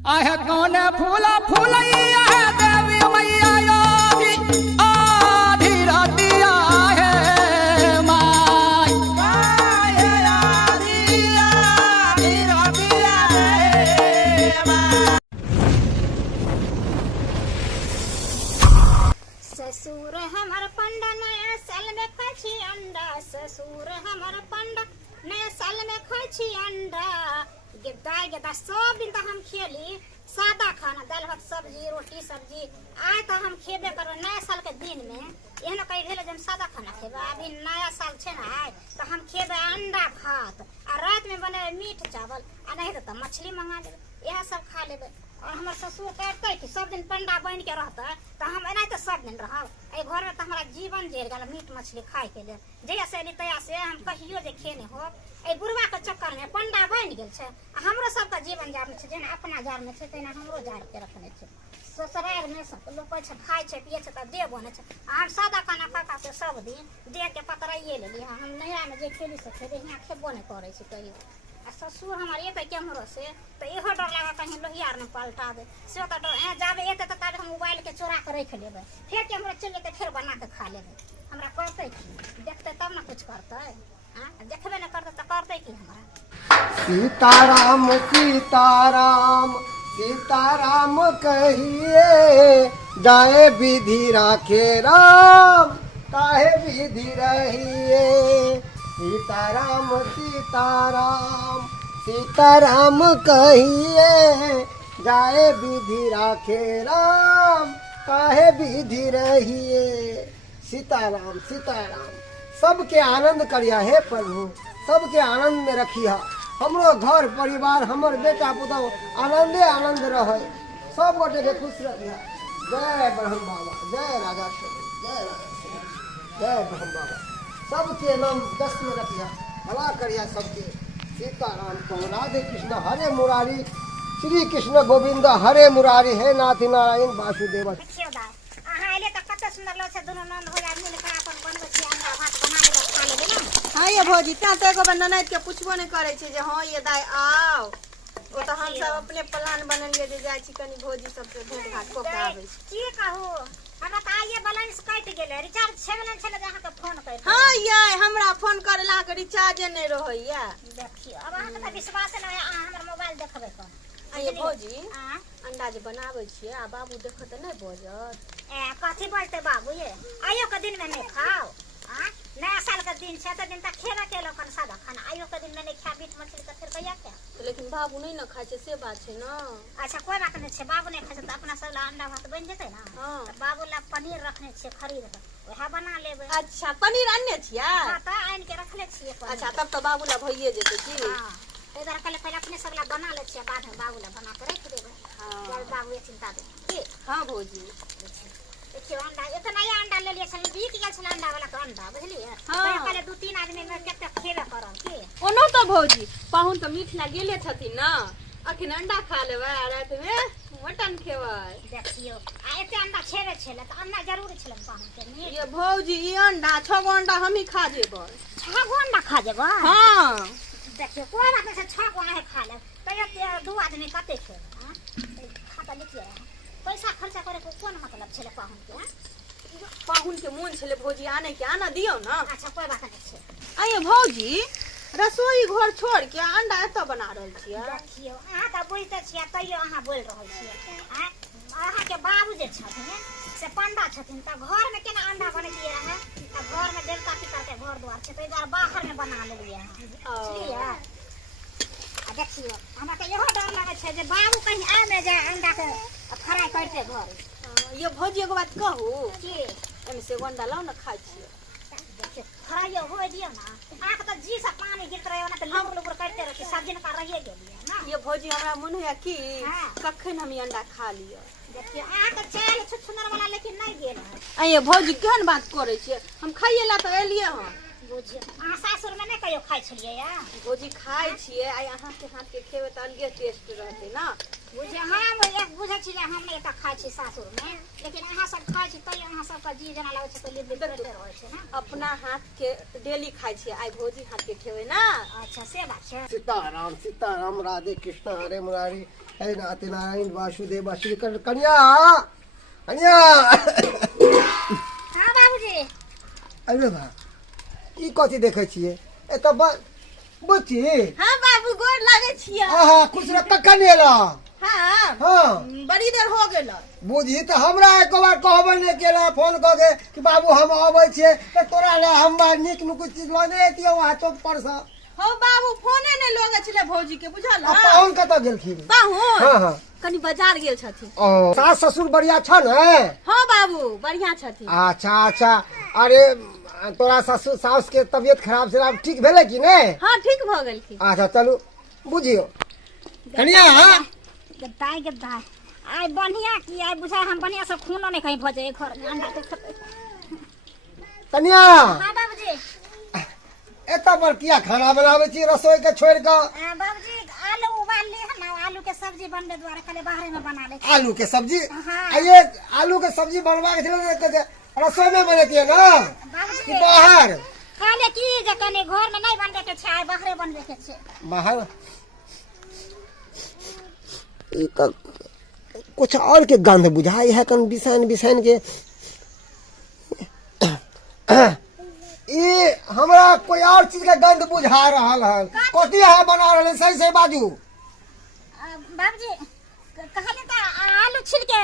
आहे कौन फूला फूलैया है देवी मैया योगी आधी रातिया है माई आधी रातिया है माई। ससुर हमर पंडा नया साल में खाची अंडा, ससुर हमर पंडा नया साल में खाची अंडा। गेदाय गेदा सब दिन तो हम खेली सादा खाना, दाल भात सब्जी रोटी सब्जी। आज तो हम खेबे करो नया साल के दिन में एहन कही भेले जन सादा खाना खेबे। अभी नया साल छे ना आज तो हम खेबे अंडा भात और रात में बने मीट चावल आ नहीं तो मछली मंगा लेबे, यह सब खा लेबे। और हमारे ससुर कहते कि सब दिन पंडा बन के रहता है तो हम एना तो सब दिन रह घर में तो हमारा जीवन जेर गल मीट मछली खाए के लिए। जैसे नहीं तैया से हम कहियो जे खेने हो बुढ़वा के चक्कर में पंडा बन गेल छे। हमरो सबका जीवन जार में छे जेना अपना जार में छे तेना हमरो जार के रखने छे। ससुराल में सब लोग कहै छे खाए छे पिए छे त दे बने छे। हम सादा खाना खा से सब दिन दे के पतराइए लेली। हम नया में जे खेली से खेबे यहाँ खेबो नहीं करे छे कहियो। ससुर हमारे ये कैमरो से तो इहो डर लगा कहीं लोहियार में पलटा दे से तो डर जाबे एते तो हम मोबाइल के चोरा के रख लेबे, फिर कैमरा चल जेते फिर बना के खा लेबे। हमरा करते की देखते तब ना कुछ करते, देखबे ना करते तो करते की हमरा। सीताराम सीताराम सीताराम कहिए जाए विधि राखे राम काहे विधि रहिए। सीताराम सीताराम सीताराम कहिए जाए विधि राखे राम काहे विधि रहिए। सीताराम सीताराम सबके आनंद करिया हे प्रभु, सबके आनंद में रखिया। हमरो घर परिवार हमर बेटा पुतौ आनंदे आनंद रहे, सब गोटे के खुश रखिया। जय ब्रह्म बाबा, जय राजा श्री, जय राजा श्री, जय ब्रह्म बाबा। सबके नाम दस में रखिया, भला करिया सबके। सीताराम को राधे कृष्ण हरे मुरारी, श्री कृष्ण गोविंद हरे मुरारी, हे नाथ नारायण वासुदेव। हाँ ये भौजी त्या तो एगो ननद के पूछबो नहीं करे छे जे हाँ ये दाई आओ। वो तो हम सब अपने प्लान बनलिए जे जाय छी कनी भौजी सब से भेंट घाट को के आबै छी। की कहू हमरा त आइए बैलेंस कट गेले, रिचार्ज छेबे छले जहां के फोन कर। हां ये हमरा फोन करला के रिचार्ज नहीं रहैया। देखियो अब अहाँ त विश्वास नहीं है, अहाँ हमर मोबाइल देखबे कर। आइए भौजी अंडा जे बनाबै छियै आ बाबू देखत नहीं बजत। कथी बोलते बाबू ये आइयो के दिन में नहीं खाओ। नया साल का दिन छे तो दिन तक खेबे केलो कन सादा खाना, आइयो के दिन में नहीं खा मीट मछली तो फिर कहिया क्या। लेकिन बाबू नहीं ना खाए छे से बात छे ना। अच्छा कोई बात नहीं छे, बाबू नहीं खाए तो अपना सब ला अंडा भात बन जेते ना। हां तो बाबू ला पनीर रखने छे खरीद के ओहा बना लेबे। अच्छा पनीर आनने छिया? हां त आन के रखले छिए पनीर। अच्छा तब तो बाबू ला भइए जेते की। हां इधर पहले अपने सब ला बना ले छिए, बाद में बाबू ला बना के रख देबे। हां बाबू ये चिंता दे की। हां भौजी देखियो अंडा इतना ही अंडा ले लिए छल, बीत गेल छल अंडा वाला तो अंडा बुझलिए। हाँ। पहले दो तीन आदमी में केते खेबे करब की। ओनो तो भौजी पाहुन तो मीठ ला गेले छथिन ना, अखन अंडा खा लेबै आ रात में मटन खेबै। देखियो आ एते अंडा छेबे छले तो अंडा जरूर छले पाहुन के नहीं। ये भौजी ई अंडा 6 गो अंडा हम ही खा जेबै। 6 गो अंडा खा जेबै? हां देखियो कोई बात नहीं 6 गो है खा ले तो ये दो आदमी कते खेबे। हां खाता लिखिए पैसा खर्चा करे को कोन मतलब छले पाहुन के। पाहुन के मन छले भौजी आने के आना दियो ना। अच्छा कोई बात नहीं छे। आइए भौजी रसोई घर छोड़ के अंडा एतो बना रहल छियै। देखियो अहाँ त बुझते छियै तइयो अहाँ बोल रहल छियै। अहाँ के बाबू जे छथिन से पंडा छथिन त घर में केना अंडा बने दिए रहे। त घर में देवता पितर के घर द्वार छे त इधर बाहर में बना लेलिए अहाँ बुझलिए। देखियो हमरा त इहो डर लगे छे जे बाबू कहीं आ में जाए अंडा के फ्राई करते घर। ये भौजी एगो बात कहू की एमे से अंडा लाओ ना खाइ छियै। देखियो फ्राई हो दियो ना आंख त जी से पानी गिरत रहे ना त लुबुर लुबुर करते रहे सब दिन का रहिए गेलिए ना। ये भौजी हमरा मन होया कि हाँ। कखन हम अंडा खा लियो। देखियो अहाँ त चाल छुछुनर वाला लेकिन नहीं गेल है। आइए भौजी केहन बात करे छियै, हम खाइए ला तो एलिए हन। बुझियो अहाँ सासुर में नहीं कहियो खाइ छलिए या। भौजी खाइ छियै आइ अहाँ के हाथ के खेबे त अलगे टेस्ट रहते ना। बुझियो हम एक बुझे छी हम नहीं त खाइ छी सासुर में, लेकिन अहाँ सब खाइ छी तई अहाँ सब का जी जना लागे छै त लिबे करते रहे छै ना। अपना हाथ के डेली खाइ छियै आइ भौजी हाथ के खेबे ना। अच्छा से बात छै। सीताराम सीताराम राधे कृष्ण हरे मुरारी, हे नाथ नारायण वासुदेव वासुदेव कन्या कन्या हाँ बाबूजी। अरे बा ई कथी देखे छियै ए त बुच्ची हाँ बाबू गोर लागे छियै। आहा खुश रह कक्का नेला हाँ हाँ बड़ी देर हो गेल। बुझी तो हमरा एक बार कहबे नहीं केला फोन क के कि बाबू हम आबै छियै त तोरा ले हम नीक नुक चीज लने एतियौ आ चौक पर से। हो बाबू फोने ने लोगे छले भौजी के बुझल। आ पाहुन कत गेलखिन? पाहुन हाँ हाँ कनी बाजार गेल छथिन। ओ सास ससुर बढ़िया छ ने? हाँ बाबू बढ़िया छथिन। अच्छा अच्छा अरे तोरा ससुर सास के तबियत खराब से अब ठीक भेले कि ने? हाँ ठीक भ गेल की। अच्छा चलू बुझियो कन्या गद्दाई गद्दाई आइ बढ़िया की आइ बुझा हम बढ़िया से खूनो नहीं कहीं भजे घर में अंडा के खते। कन्या हाँ बाबूजी। एता पर किया खाना बनावे छी रसोई के छोड़ के? बाबूजी आलू उबाल लिए है ना, आलू के सब्जी बनने द्वारा कल बाहर में बना ले। आलू के सब्जी? हाँ। ये आलू के सब्जी बनवा के रसोई में बनती है ना कि बाहर? कहले की जे कने घर में नहीं बनबे के छै, बाहरे बनबे के छै। बाहर ई त कुछ और के गंध बुझाई है कन बिसान बिसान के। ये हमरा कोई और चीज का गंध बुझा रहल है। कथी है बना रहले सही सही बाजू। बाबूजी कहले त आलू छिल के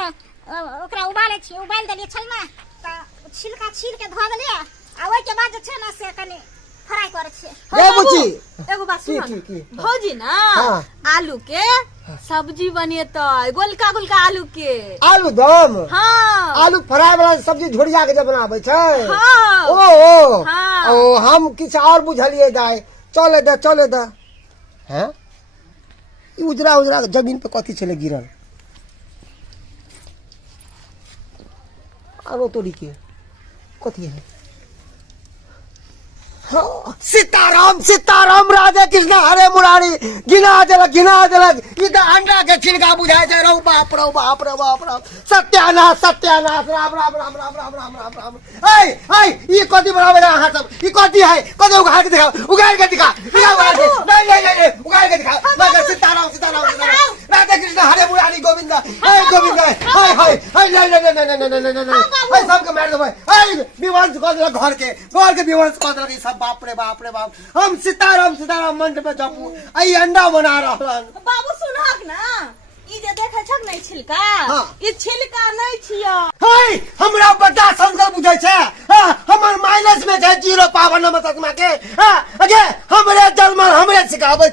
ओकरा उबाले छी, उबाल देलिए छल में त छिलका छील के धो देलिए आ ओइ के बाद जे छै ना से कने फ्राई करे छी। ए बुच्ची एगो बात सुन की? भौजी ना हाँ। आलू के सब्जी बनेतै गोलका गोलका आलू के। आलू दम? हाँ आलू फ्राई वाला सब्जी झोरिया के जब बनावे छै? हाँ। ओ हाँ। ओ हम किछ और बुझलिए दाई। चले दे हैं ई उजरा उजरा जमीन पे कथी छले गिरल? आरो तोड़ी के कथी है? हाँ, सीताराम सीताराम राधे कृष्ण हरे मुरारी गिना जलक ई त अंडा के छिलका बुझाय छै। रौ बाप रे बाप रे बाप रे सत्यानाश सत्यानाश राम राम राम राम राम राम राम राम। ए ई कथी बनावे अहाँ सब? ई कथी है? कथी उगाड़ के दिखाओ, उगाड़ के दिखा उगाड़ के नहीं उगाड़ के दिखा। सीताराम सीताराम राधे कृष्ण हरे मुरारी गोविंद हे गोविंद हाय हाय हाय नहीं सबके मार देबै। विवंश कऽ देलक घर के विवंश कऽ देलक। ई सब बाप रे बाप हम सीताराम सीताराम मंच पे जपू आई अंडा बना रहलन। बाबू सुनहक ना ई जे देखे छक नै छिलका हाँ। ई छिलका नै छिया। हाय हमरा बड़ा संकल्प बुझै छै। हमर माइनस में छै 0 पावर नंबर तकमा के। अगे हमरे जन्म हमरे सिखाबै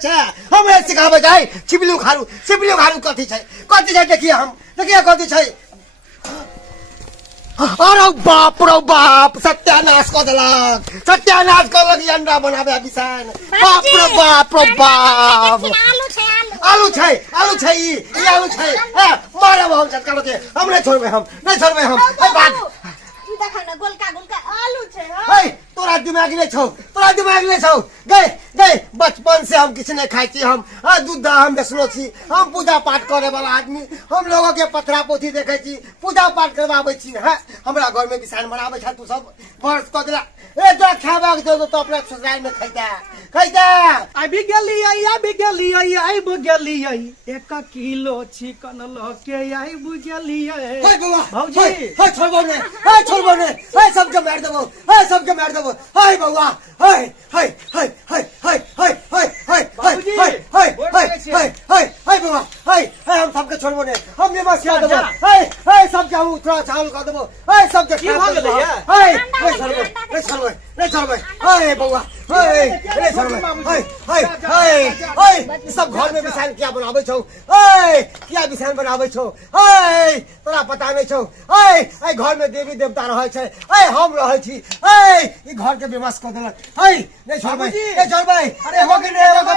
छै। छिपलियो खारू कथी छै देखिए कथी छै। अरे बाप रे बाप सत्यानाश कऽ देलक ई अंडा बनाबे बिसान। बाप रे बाप आलू छै आलू छै ई आलू छै। मारे हम चटका के हम नहीं छोड़बे हम बात ई देखा ना गोलका गोलका आलू छै। हे तोरा दिमाग नहीं छौ गए बचपन से हम किसी ने खाई छी। हम दूध हम बेचलो छी। हम पूजा पाठ करे वाला आदमी हम लोगों के पथरा पोथी देखे छी पूजा पाठ करवावे छी। है हमरा घर में बिसान बनावे छ तू सब वर्ष क देला ए तो खाबा के तो अपना ससुराल में खैता अभी गेलियै आइब गेलियै 1 किलो चिकन लके आइब गेलियै। हे बाबा भौजी हे छोड़बो ने हे सबके मार देबो हे बाबा हे बाबा हे हम सबके छोड़बो ने हम ये बस क्या देबो हे सबके हम उतरा चावल कर देबो हे सबके की भ गेलै रे छोड़बे हे बाबा रे छोड़बे सब घर में बिसान क्या बनावे छौ? क्या बिसान बनावे छौ? तोरा पता नहीं छौ? घर में देवी देवता रहे छै। हम रहे छी। ई घर के विनाश कर देलक। नहीं छोड़बे अरे एगो के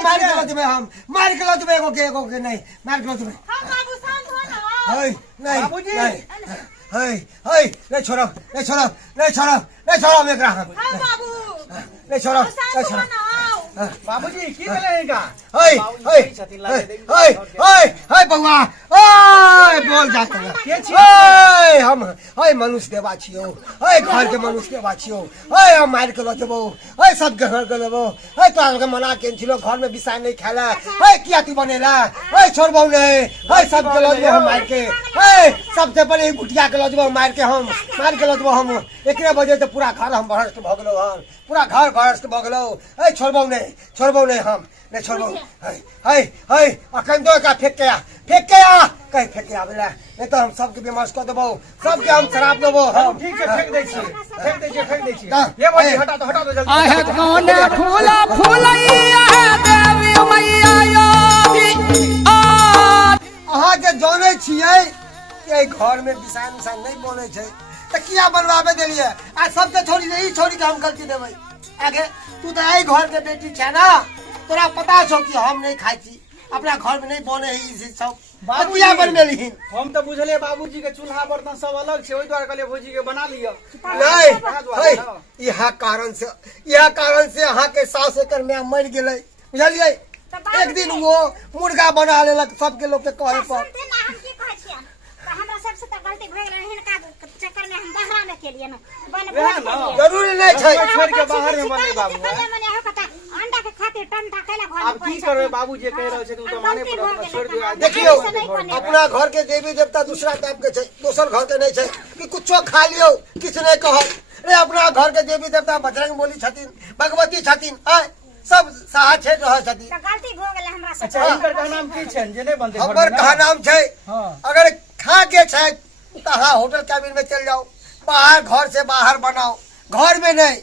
मार के लऽ देबै हम मार के लऽ देबै एगो के नहीं मार के लऽ देबै। हम बाबू शांत हो ना। नहीं बाबूजी। नहीं छोड़ब एकरा हम हम बाबू नहीं छोड़ब शांत हो ना। बाबूजी की भेलै का हाय हाय हाय हाय हाय बउआ ओए बोल जा के छी हाय हम हाय मनुष्य देवा छियो हाय घर के मनुष्य देवा छियो हाय हम मार के लजबो हाय सब घर के लेबो हाय तोरा के मना के छिलो घर में बिसाय नहीं खाला हाय किया तू बनेला हाय छोड़बो नहीं हाय सब के लजबो हम मार के हाय सबसे पहले गुटिया के लजबो मार के लजबो हम एकरे वजह से पूरा घर हम भ्रष्ट भ गेलो हन पूरा घर भ्रष्ट भ गेलो हाय छोड़बो नहीं हम नहीं छोड़बो हाय हाय हाय अखन दो का फेंक के आ कहीं फेंक के आवेला नहीं तो हम सबके बेमाश कर देबो सबके हम शराब देबो हम ठीक है फेंक दै छी ये बाबूजी हटा दो जल्दी आहे कोने फूला फूलैया देवी मैया योगी अहाँ के जाने छियै कि घर में बिसान नहीं बोले छै त किया बनवाबे देलिए आ सबके छोड़ी नहीं छोड़ी के हम गलती देबै आगे तू तो आई घर के बेटी छै ना तोरा पता छौ कि हम नहीं खाई छी अपना घर में नहीं बने है ई सब बाबूया बनबेलिहिन हम तो बुझले बाबूजी के चूल्हा बर्तन सब अलग छै ओइ द्वारे कहले भौजी के बना लियो नहीं यह कारण से अहाँ के सास एकर में मर गेलै बुझलियै एक दिन वो मुर्गा बना लेलक सबके लोग के कहे पर सुनते ना हम की कहै छियै त हमरा सबसे त गलती भ गेलै हिनका चक्कर में हम बहरा में केलिए न बन जरूरी नहीं छै छोड़ के बाहर में बने बाबू मने हो कता अंडा के खातिर टंटा कैला घर अब की करबे बाबूजी कह रहल छै तू तो माने पड़त छोड़ दियो देखियो अपना घर के देवी देवता दूसरा टाइप के छै दोसर घर के नहीं छै कि कुछो खा लियो किछ नहीं कहल रे अपना घर के देवी देवता बजरंग बोली छथिन भगवती छथिन सब साहा छे रह छथिन त गलती भ गेलै हमरा से अच्छा इनकर का नाम की छै जे नहीं बनते हमर कहा नाम छै हां अगर खा के छै त हाँ होटल कैबिन में चल जाओ बाहर घर से बाहर बनाओ घर में नहीं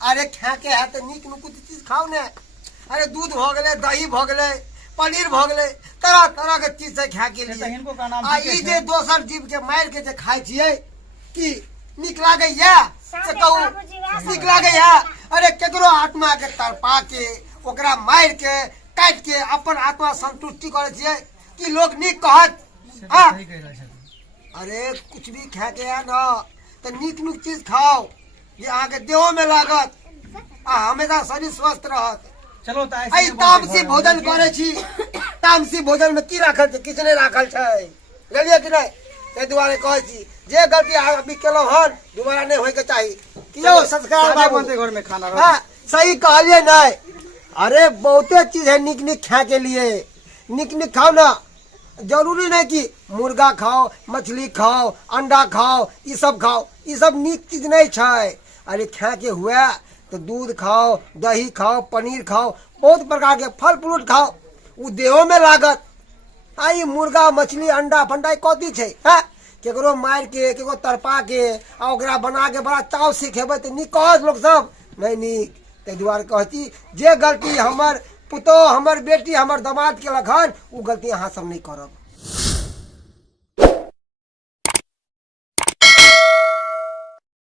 अरे खा के है तो नीक नुकुत चीज खाओ ने अरे दूध भ गेलै दही भ गेलै पनीर भ गेलै तरह तरह के चीज से खा के लिए इनको का नाम आ ई जे दोसर जीव के मार के जे खाई छियै कि नीक लागैया से कहू नीक लागैया अरे केकरो आत्मा के तड़पा के ओकरा मार के काट के अपन आत्मा संतुष्टि करे छियै कि लोग नीक कहत हाँ अरे कुछ भी खा के है ना तो नीक नीक चीज खाओ ये अहाँ के देहो में लागत आ हमेशा शरीर स्वस्थ रहत चलो त आई तामसी भोजन करे छी तामसी भोजन में की राखल छै किछ नहीं राखल छै बुझलियै कि नहीं ते दुआरे कहै छी जे गलती अभी केलो हन दोबारा नहीं होय के चाही कियो संस्कार बाबू बनते घर में खाना हाँ सही कहलिए नहीं अरे बहुते चीज है निक निक खा के लिए निक निक खाओ ना जरूरी नहीं कि मुर्गा खाओ मछली खाओ अंडा खाओ ये सब निक चीज नहीं छै अरे खा के हुआ तो दूध खाओ दही खाओ पनीर खाओ बहुत प्रकार के फल फ्रूट खाओ वो देहो में लागत आई मुर्गा मछली अंडा फंडा कथी छै हाँ केकरो मार के केकरो तरपा के आ ओकरा बना के बड़ा चाव से खेबै तो नीक कहत लोग सब नहीं नीक ते दुआरे कहती जे गलती हमर पुतोह हमर बेटी हमर दामाद केलक हन उ गलती अहाँ सब नहीं करब